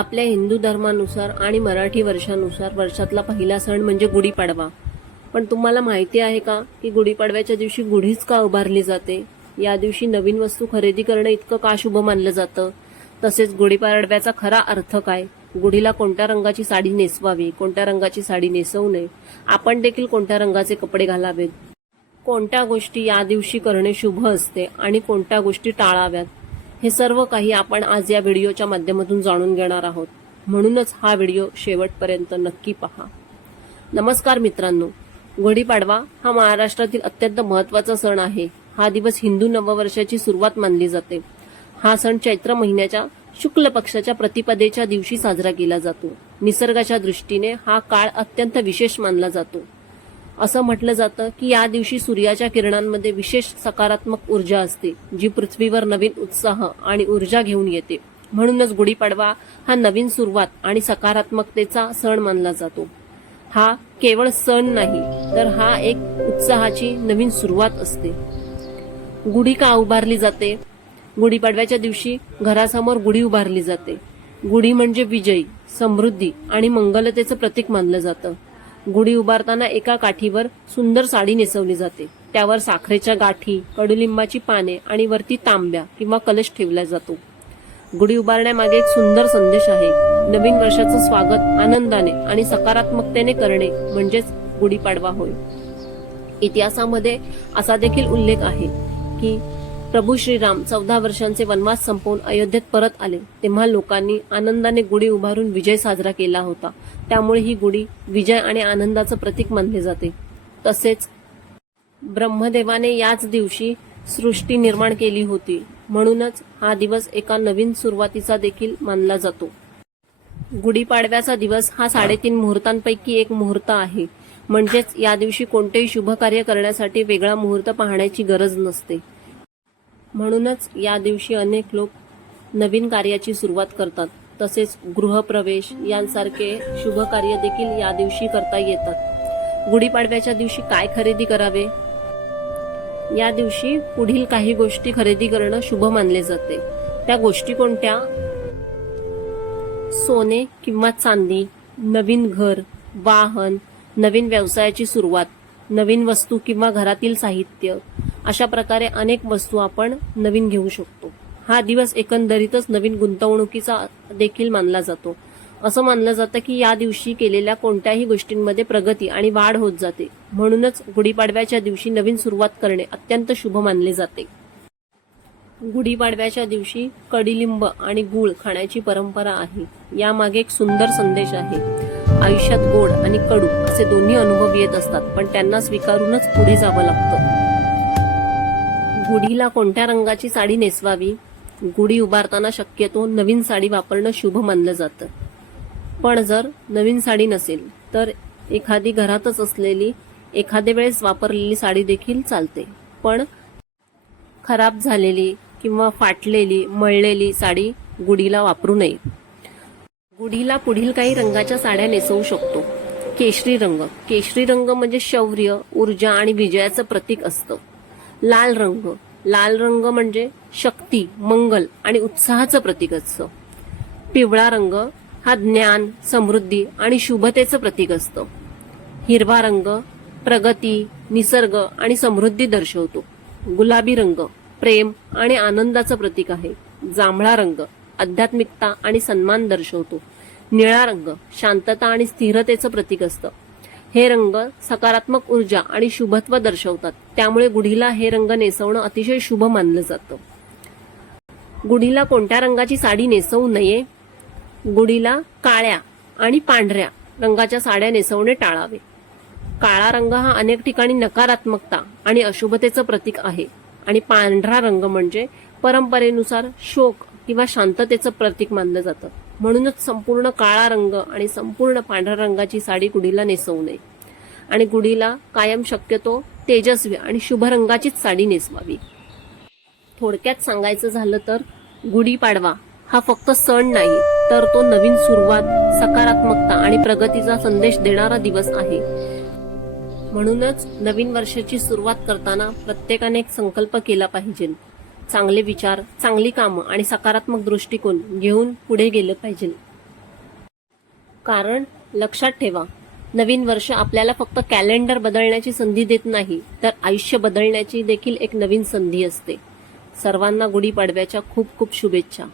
आपल्या हिंदू धर्मानुसार आणि मराठी वर्षानुसार वर्षातला पहिला सण म्हणजे गुढीपाडवा. पण तुम्हाला माहिती आहे का की गुढीपाडव्याच्या दिवशी गुढीच का उभारली जाते? या दिवशी नवीन वस्तू खरेदी करणं इतकं का शुभ मानलं जातं? तसेच गुढीपाडव्याचा खरा अर्थ काय? गुढीला कोणत्या रंगाची साडी नेसवावी, कोणत्या रंगाची साडी नेसवू नये, आपण देखील कोणत्या रंगाचे कपडे घालावेत, कोणत्या गोष्टी या दिवशी करणे शुभ असते आणि कोणत्या गोष्टी टाळाव्यात, हे सर्व काही आपण आज या व्हिडिओच्या माध्यमातून जाणून घेणार आहोत. म्हणूनच हा व्हिडिओ शेवटपर्यंत नक्की पहा. नमस्कार मित्रांनो, गुढीपाडवा हा महाराष्ट्रातील अत्यंत महत्त्वाचा सण आहे. हा दिवस हिंदू नववर्षाची सुरुवात मानली जाते. हा सण चैत्र महिन्याच्या शुक्ल पक्षाच्या प्रतिपदेच्या दिवशी साजरा केला जातो. निसर्गाच्या दृष्टीने हा काळ अत्यंत विशेष मानला जातो. असं म्हटलं जातं की या दिवशी सूर्याच्या किरणांमध्ये विशेष सकारात्मक ऊर्जा असते, जी पृथ्वीवर नवीन उत्साह आणि ऊर्जा घेऊन येते. म्हणूनच गुढीपाडवा हा नवीन सुरुवात आणि सकारात्मकतेचा सण मानला जातो. हा केवळ सण नाही, तर हा एक उत्साहाची नवीन सुरुवात असते. गुढी का उभारली जाते? गुढीपाडव्याच्या दिवशी घरासमोर गुढी उभारली जाते. गुढी म्हणजे विजय, समृद्धी आणि मंगलतेचं प्रतीक मानलं जातं. गुढी उभारताना एका काठीवर सुंदर साडी नेसवली जाते. त्यावर साखरेच्या गाठी, कडुलिंबाची पाने आणि वरती तांब्या किंवा कलश ठेवला जातो. गुढी उभारण्यामागे एक सुंदर संदेश आहे. नवीन वर्षाचं स्वागत आनंदाने आणि सकारात्मकतेने करणे म्हणजेच गुढीपाडवा होय. इतिहासामध्ये असा देखील उल्लेख आहे की प्रभू श्रीराम 14 वर्षांचे वनवास संपवून अयोध्येत परत आले तेव्हा लोकांनी आनंदाने गुढी उभारून विजय साजरा केला होता. त्यामुळे ही गुढी विजय आणि आनंदाचं प्रतीक मानले जाते. तसेच ब्रह्मदेवाने याच दिवशी सृष्टी निर्माण केली होती. म्हणूनच हा दिवस एका नवीन सुरुवातीचा देखील मानला जातो. गुढीपाडव्याचा दिवस हा 3.5 मुहूर्तांपैकी एक मुहूर्त आहे. म्हणजेच या दिवशी कोणतेही शुभ कार्य करण्यासाठी वेगळा मुहूर्त पाहण्याची गरज नसते. म्हणूनच या दिवशी अनेक लोक नवीन कार्याची सुरुवात करतात. तसेच गृहप्रवेश यांसारखे शुभ कार्य देखील या दिवशी करता येतात. गुढीपाडव्याच्या दिवशी काय खरेदी करावे? या दिवशी पुढील काही गोष्टी खरेदी करणं शुभ मानले जाते. त्या गोष्टी कोणत्या? सोने किंवा चांदी, नवीन घर, वाहन, नवीन व्यवसायाची सुरुवात, नवीन वस्तू किंवा घरातील साहित्य, अशा प्रकारे अनेक वस्तू आपण नवीन घेऊ शकतो. हा दिवस एकंदरीतच नवीन गुंतवणुकीचा देखील मानला जातो. असं मानलं जातं की या दिवशी केलेल्या कोणत्याही गोष्टींमध्ये प्रगती आणि वाढ होत जाते. म्हणूनच गुढीपाडव्याच्या दिवशी नवीन सुरुवात करणे अत्यंत शुभ मानले जाते. गुढीपाडव्याच्या दिवशी कडुलिंब आणि गूळ खाण्याची परंपरा आहे. यामागे एक सुंदर संदेश आहे. आयुष्यात गोड आणि कडू असे दोन्ही अनुभव येत असतात, पण त्यांना स्वीकारूनच पुढे जावं लागतं. गुढीला कोणत्या रंगाची साडी नेसवावी? गुढी उभारताना शक्यतो नवीन साडी वापरणं शुभ मानलं जातं. पण जर नवीन साडी नसेल तर एखादी घरातच असलेली एखाद्या वेळेस वापरलेली साडी देखील चालते. पण खराब झालेली किंवा फाटलेली, मळलेली साडी गुढीला वापरू नये. गुढीला पुढील काही रंगाच्या साड्या नेसवू शकतो. केशरी रंग. केशरी रंग म्हणजे शौर्य, ऊर्जा आणि विजयाचं प्रतीक असतं. लाल रंग. लाल रंग म्हणजे शक्ती, मंगल आणि उत्साहाचं प्रतीक असतं. पिवळा रंग हा ज्ञान, समृद्धी आणि शुभतेचं प्रतीक असतं. हिरवा रंग प्रगती, निसर्ग आणि समृद्धी दर्शवतो. गुलाबी रंग प्रेम आणि आनंदाचं प्रतीक आहे. जांभळा रंग आध्यात्मिकता आणि सन्मान दर्शवतो. निळा रंग शांतता आणि स्थिरतेचं प्रतीक असतं. हे रंग सकारात्मक ऊर्जा आणि शुभत्व दर्शवतात. त्यामुळे गुढीला हे रंग नेसवणं अतिशय शुभ मानलं जातं. गुढीला कोणत्या रंगाची साडी नेसवू नये? गुढीला काळ्या आणि पांढऱ्या रंगाच्या साड्या नेसवणे टाळावे. काळा रंग हा अनेक ठिकाणी नकारात्मकता आणि अशुभतेचं प्रतीक आहे आणि पांढरा रंग म्हणजे परंपरेनुसार शोक किंवा शांततेचं प्रतीक मानलं जातं. म्हणूनच संपूर्ण काळा रंग आणि संपूर्ण पांढऱ्या रंगाची साडी गुढीला नेसवू नये आणि गुढीला कायम शक्यतो तेजस्वी आणि शुभ रंगाचीच साडी नेसवावी. थोडक्यात सांगायचं झालं तर गुढीपाडवा हा फक्त सण नाही, तर तो नवीन सुरुवात, सकारात्मकता आणि प्रगतीचा संदेश देणारा दिवस आहे. म्हणूनच नवीन वर्षाची सुरुवात करताना प्रत्येकाने एक संकल्प केला पाहिजे. चांगले विचार, चांगली कामं आणि सकारात्मक दृष्टिकोन घेऊन पुढे गेलं पाहिजे. कारण लक्षात ठेवा, नवीन वर्ष आपल्याला फक्त कॅलेंडर बदलण्याची संधी देत नाही, तर आयुष्य बदलण्याची देखील एक नवीन संधी असते. सर्वांना गुढीपाडव्याच्या खूप खूप शुभेच्छा.